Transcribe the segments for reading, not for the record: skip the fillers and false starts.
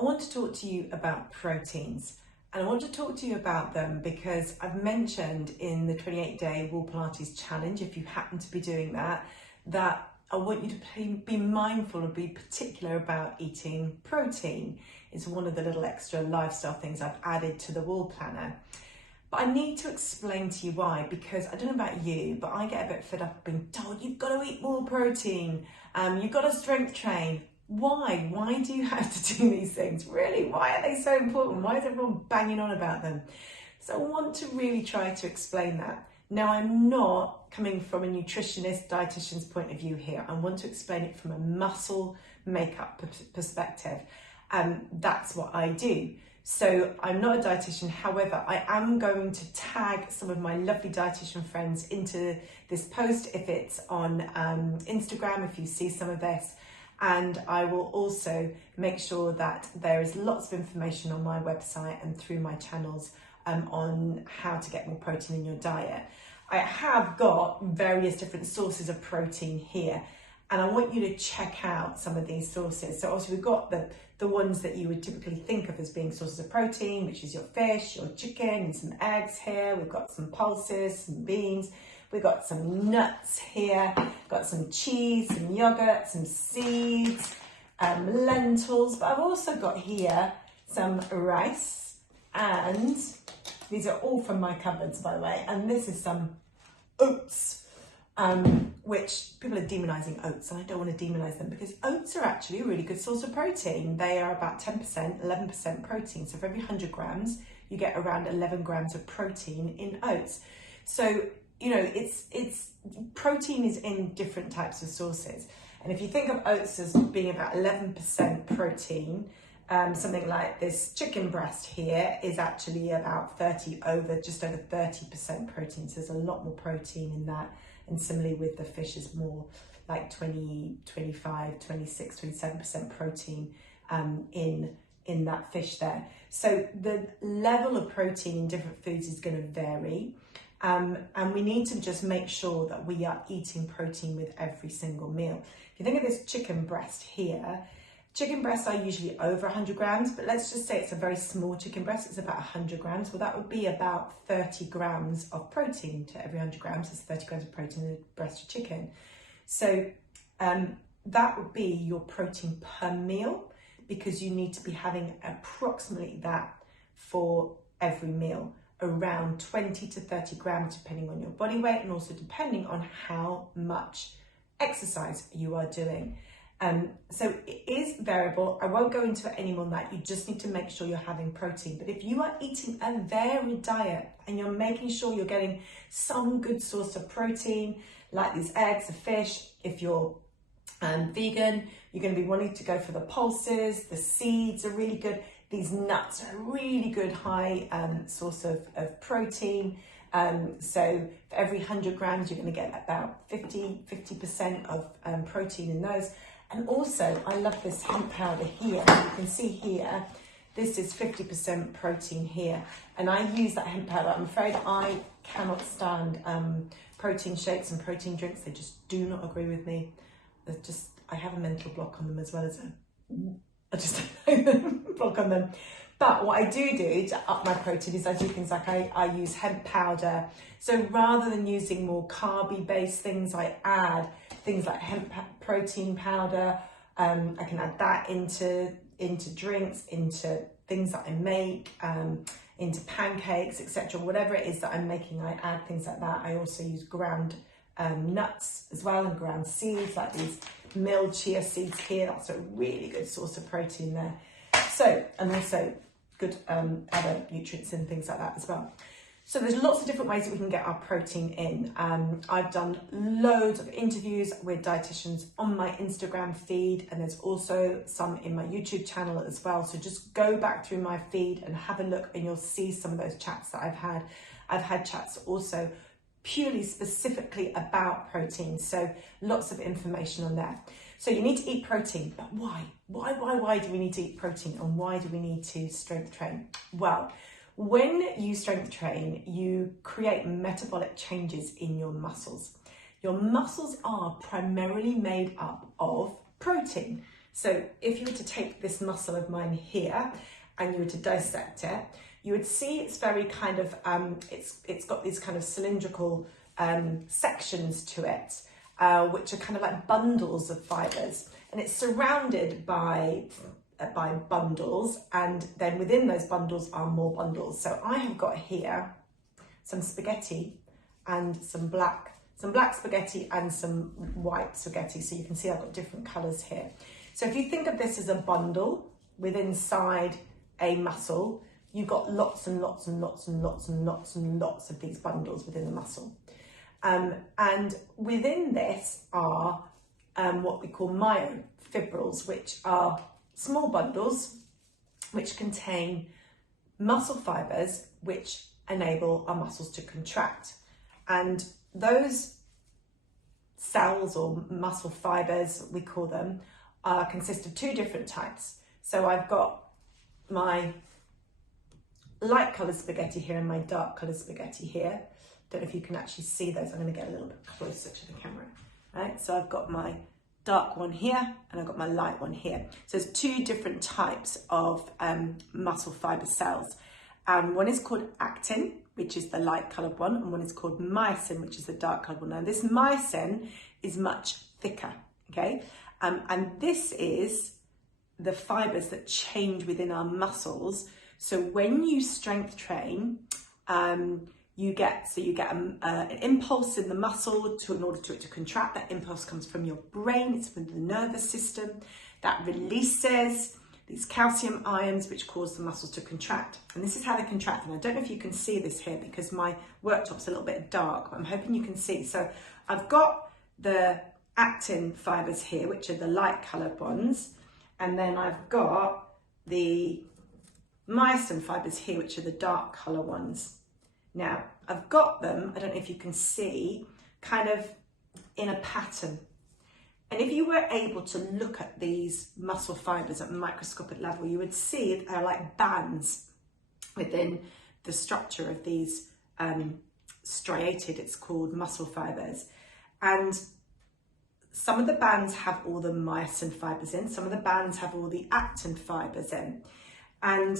I want to talk to you about proteins, and I want to talk to you about them because I've mentioned in the 28-day Wall Pilates challenge, if you happen to be doing that, that I want you to be mindful and be particular about eating protein. It's one of the little extra lifestyle things I've added to the wall planner. But I need to explain to you why, because I don't know about you, but I get a bit fed up being told you've got to eat more protein, you've got to strength train. Why? Why do you have to do these things? Really, why are they so important? Why is everyone banging on about them? So I want to really try to explain that. Now, I'm not coming from a nutritionist, dietitian's point of view here. I want to explain it from a muscle makeup perspective. That's what I do. So I'm not a dietitian, however, I am going to tag some of my lovely dietitian friends into this post if it's on Instagram, if you see some of this. And I will also make sure that there is lots of information on my website and through my channels on how to get more protein in your diet. I have got various different sources of protein here, and I want you to check out some of these sources. So obviously we've got the ones that you would typically think of as being sources of protein, which is your fish, your chicken, and some eggs here. We've got some pulses, some beans. We've got some nuts here, got some cheese, some yogurt, some seeds, lentils, but I've also got here some rice, and these are all from my cupboards, by the way, and this is some oats, which people are demonising oats, and I don't want to demonise them because oats are actually a really good source of protein. They are about 10%, 11% protein, so for every 100 grams, you get around 11 grams of protein in oats. So you know, it's protein is in different types of sources. And if you think of oats as being about 11% protein, something like this chicken breast here is actually about just over 30% protein. So there's a lot more protein in that. And similarly with the fish is more like 20, 25, 26, 27% protein in that fish there. So the level of protein in different foods is going to vary. And we need to just make sure that we are eating protein with every single meal. If you think of this chicken breast here, chicken breasts are usually over 100 grams, but let's just say it's a very small chicken breast, it's about 100 grams. Well, that would be about 30 grams of protein to every 100 grams. It's 30 grams of protein in a breast of chicken. So that would be your protein per meal, because you need to be having approximately that for every meal. Around 20 to 30 grams depending on your body weight and also depending on how much exercise you are doing. So it is variable. I won't go into it any more than that. You just need to make sure you're having protein. But if you are eating a varied diet and you're making sure you're getting some good source of protein, like these eggs, the fish, if you're vegan, you're going to be wanting to go for the pulses, the seeds are really good. These nuts are a really good high source of protein. So for every 100 grams, you're going to get about 50% of protein in those. And also, I love this hemp powder here. You can see here, this is 50% protein here. And I use that hemp powder. I'm afraid I cannot stand protein shakes and protein drinks. They just do not agree with me. I have a mental block on them as well as block on them. But what I do to up my protein is I do things like I use hemp powder. So rather than using more carby based things, I add things like hemp protein powder. I can add that into drinks, into things that I make, into pancakes, etc. Whatever it is that I'm making, I add things like that. I also use ground nuts as well, and ground seeds like these milled chia seeds here. That's a really good source of protein there. So, and also good other nutrients and things like that as well. So there's lots of different ways that we can get our protein in. I've done loads of interviews with dietitians on my Instagram feed, and there's also some in my YouTube channel as well. So just go back through my feed and have a look, and you'll see some of those chats that I've had. I've had chats also purely specifically about protein, so lots of information on there. So you need to eat protein, but why? Why do we need to eat protein, and why do we need to strength train? Well, when you strength train, you create metabolic changes in your muscles. Your muscles are primarily made up of protein. So if you were to take this muscle of mine here and you were to dissect it, you would see it's very kind of, it's got these kind of cylindrical sections to it, which are kind of like bundles of fibres. And it's surrounded by bundles, and then within those bundles are more bundles. So I have got here some spaghetti and some black spaghetti and some white spaghetti. So you can see I've got different colours here. So if you think of this as a bundle with inside a muscle, you've got lots and lots and lots and lots and lots and lots of these bundles within the muscle. And within this are what we call myofibrils, which are small bundles which contain muscle fibres which enable our muscles to contract. And those cells or muscle fibres, we call them, consist of two different types. So I've got my light coloured spaghetti here and my dark coloured spaghetti here. Don't know if you can actually see those. I'm going to get a little bit closer to the camera. Right, so I've got my dark one here and I've got my light one here. So there's two different types of muscle fibre cells. One is called actin, which is the light coloured one, and one is called myosin, which is the dark coloured one. Now this myosin is much thicker, okay? And this is the fibres that change within our muscles. So when you strength train, you get an impulse in the muscle in order to it to contract. That impulse comes from your brain, it's from the nervous system, that releases these calcium ions which cause the muscles to contract. And this is how they contract. And I don't know if you can see this here because my worktop's a little bit dark, but I'm hoping you can see. So I've got the actin fibres here, which are the light coloured ones. And then I've got the myosin fibres here, which are the dark colour ones. Now, I've got them, I don't know if you can see, kind of in a pattern. And if you were able to look at these muscle fibres at a microscopic level, you would see they're like bands within the structure of these striated, it's called, muscle fibres. And some of the bands have all the myosin fibres in, some of the bands have all the actin fibres in. And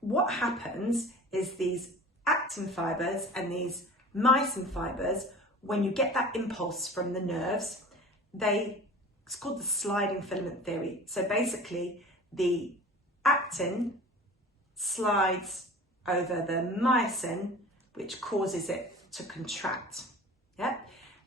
what happens is these actin fibres and these myosin fibres, when you get that impulse from the nerves, it's called the sliding filament theory. So basically the actin slides over the myosin, which causes it to contract. Yeah.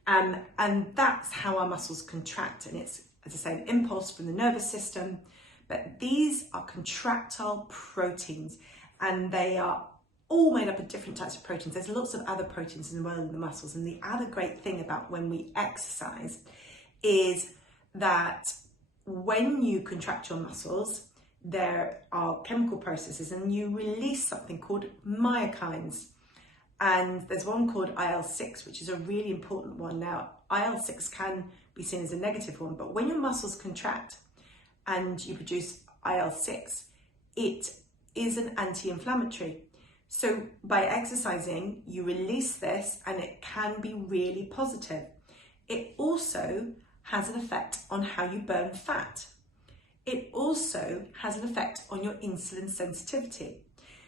And that's how our muscles contract. And it's, as I say, an impulse from the nervous system. But these are contractile proteins, and they are all made up of different types of proteins. There's lots of other proteins in the world in the muscles. And the other great thing about when we exercise is that when you contract your muscles, there are chemical processes and you release something called myokines. And there's one called IL-6, which is a really important one. Now, IL-6 can be seen as a negative one, but when your muscles contract and you produce IL-6, it is an anti-inflammatory. So by exercising, you release this and it can be really positive. It also has an effect on how you burn fat. It also has an effect on your insulin sensitivity.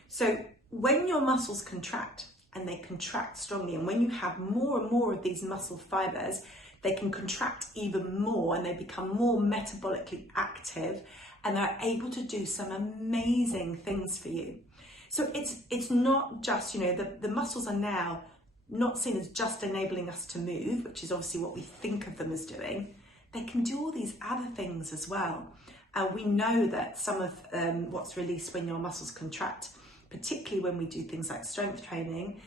So when your muscles contract, and they contract strongly, and when you have more and more of these muscle fibers, they can contract even more and they become more metabolically active, and they're able to do some amazing things for you. So it's not just, the muscles are now not seen as just enabling us to move, which is obviously what we think of them as doing. They can do all these other things as well. And we know that some of what's released when your muscles contract, particularly when we do things like strength training,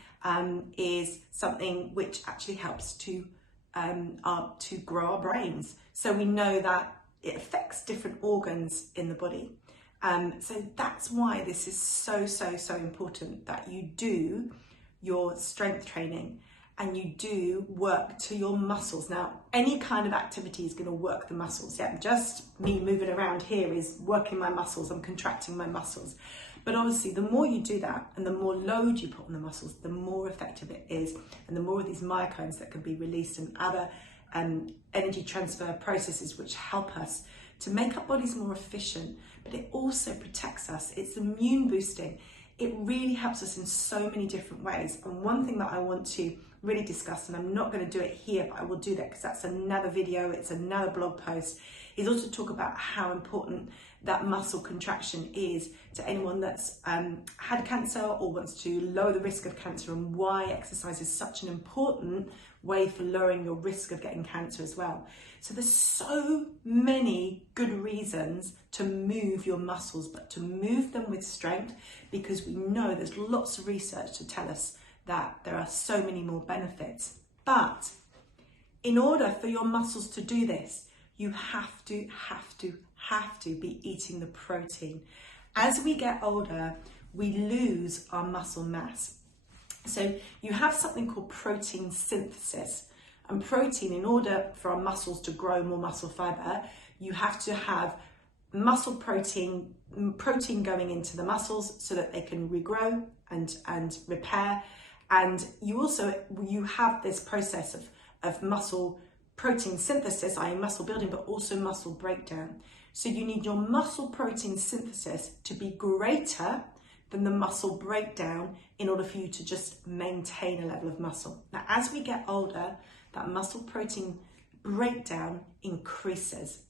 is something which actually helps to grow our brains. So we know that it affects different organs in the body. So that's why this is so, so, so important that you do your strength training and you do work to your muscles. Now, any kind of activity is going to work the muscles. Yeah, just me moving around here is working my muscles. I'm contracting my muscles. But obviously, the more you do that and the more load you put on the muscles, the more effective it is, and the more of these myokines that can be released and other energy transfer processes which help us to make our bodies more efficient, but it also protects us. It's immune boosting. It really helps us in so many different ways. And one thing that I want to really discuss, and I'm not going to do it here, but I will do that because that's another video, it's another blog post, is also talk about how important that muscle contraction is to anyone that's had cancer or wants to lower the risk of cancer, and why exercise is such an important way for lowering your risk of getting cancer as well. So there's so many good reasons to move your muscles, but to move them with strength, because we know there's lots of research to tell us that there are so many more benefits. But in order for your muscles to do this, you have to be eating the protein. As we get older, we lose our muscle mass. So you have something called protein synthesis. And protein, in order for our muscles to grow more muscle fiber, you have to have muscle protein going into the muscles so that they can regrow and repair. And you have this process of muscle protein synthesis, i.e. muscle building, but also muscle breakdown. So you need your muscle protein synthesis to be greater than the muscle breakdown in order for you to just maintain a level of muscle. Now, as we get older, that muscle protein breakdown increases.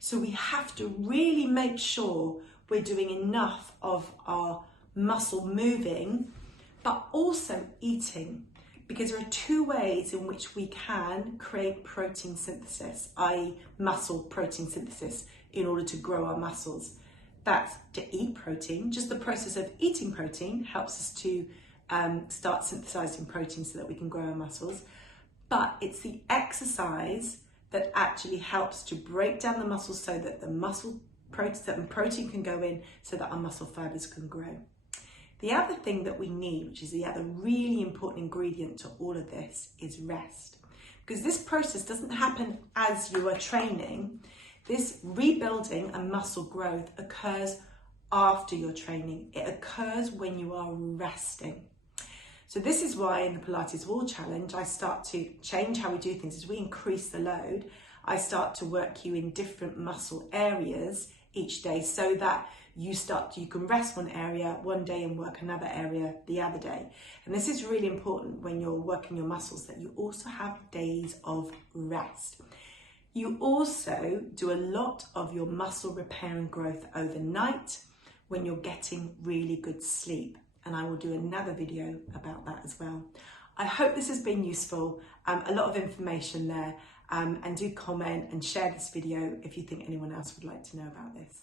So we have to really make sure we're doing enough of our muscle moving, but also eating, because there are two ways in which we can create protein synthesis, i.e. muscle protein synthesis, in order to grow our muscles. That's to eat protein. Just the process of eating protein helps us to start synthesizing protein so that we can grow our muscles. But it's the exercise that actually helps to break down the muscles so that the protein can go in so that our muscle fibers can grow. The other thing that we need, which is the other really important ingredient to all of this, is rest. Because this process doesn't happen as you are training. This rebuilding and muscle growth occurs after your training. It occurs when you are resting. So this is why in the Pilates Wall Challenge, I start to change how we do things. As we increase the load, I start to work you in different muscle areas each day so that you can rest one area one day and work another area the other day. And this is really important when you're working your muscles, that you also have days of rest. You also do a lot of your muscle repair and growth overnight when you're getting really good sleep. And I will do another video about that as well. I hope this has been useful, a lot of information there, and do comment and share this video if you think anyone else would like to know about this.